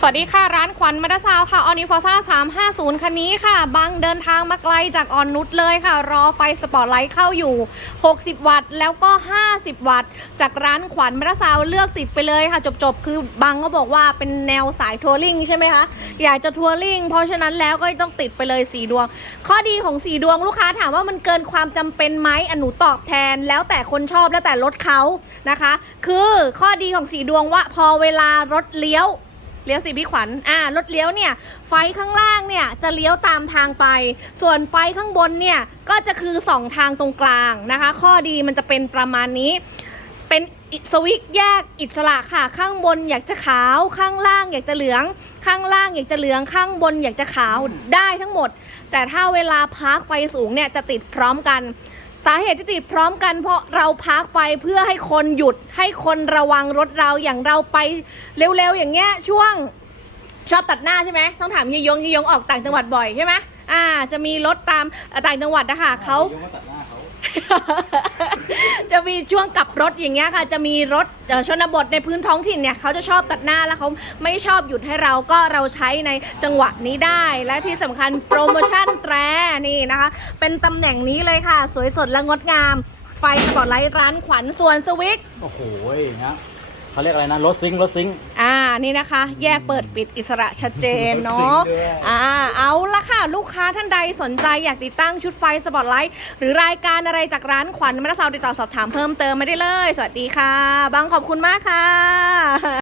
สวัสดีค่ะ ร้านขวัญมัตซาวค่ะออนิฟอร์ซ่า350คันนี้ค่ะบังเดินทางมาไกลจากออนนุชเลยค่ะ รอไฟสปอตไลท์เข้าอยู่ 60 วัตต์แล้วก็ 50 วัตต์ จากร้านขวัญมัตซาวเลือกติดไปเลยค่ะ จบๆ คือบังก็บอกว่าเป็นแนวสายทัวริงใช่ไหมคะอยากจะทัวริงเพราะฉะนั้นแล้วก็ต้องติดไปเลย4ดวง ข้อดีของ4ดวงลูกค้าถามว่ามันเกินความจำเป็นไหมอะหนูตอบแทน แล้วแต่คนชอบแล้วแต่รถเขานะคะ คือข้อดีของ4ดวงว่าพอเวลารถเลี้ยว เลี้ยวสิพี่ขวัญอ่ารถเลี้ยวเนี่ยไฟข้างล่างเนี่ยจะเลี้ยวตามทางไป ส่วนไฟข้างบนเนี่ยก็จะคือสองทางตรงกลางนะคะ ข้อดีมันจะเป็นประมาณนี้ เป็นอิสวิตแยกอิสระค่ะ ข้างบนอยากจะขาวข้างล่างอยากจะเหลือง ข้างล่างอยากจะเหลืองข้างบนอยากจะขาวได้ทั้งหมด แต่ถ้าเวลาพาร์คไฟสูงเนี่ยจะติดพร้อมกันาเหตุที่ติดพร้อมกันเพราะเราพาร์คไฟเพื่อให้คนหยุดให้คนระวังรถเราอย่างเราไปเร็วๆอย่างเงี้ยช่วงชอบตัดหน้าใช่ไหมต้องถามยียงยียงออกต่างจังหวัดบ่อยใช่ไหมอ่า จะมีรถตามเอ่อต่างจังหวัดนะคะเขา จะมีช่วงกลับรถอย่างเงี้ยค่ะ จะมีรถเอ่อชนบทในพื้นท้องถิ่นเนี่ยเขาจะชอบตัดหน้าแล้วเขาไม่ชอบหยุดให้เราก็เราใช้ในจังหวะนี้ได้ และที่สำคัญโปรโมชั่นแตรนี่นะคะ เป็นตำแหน่งนี้เลยค่ะ สวยสดและงดงาม ไฟสปอตไลท์ร้านขวัญส่วนสวิตช์โอ้โหอย่างเงี้ยเขาเรียกอะไรนะรถซิงค์รถซิงค์อ่า นี่นะคะ แยกเปิดปิดอิสระชัดเจนเนาะจริงด้วยอ่าเอาละค่ะ ลูกค้าท่านใดสนใจอยากติดตั้งชุดไฟสปอตไลท์หรือรายการอะไรจากร้านขวัญมัตสาวติดต่อสอบถามเพิ่มเติมไม่ได้เลย สวัสดีค่ะ บางขอบคุณมากค่ะ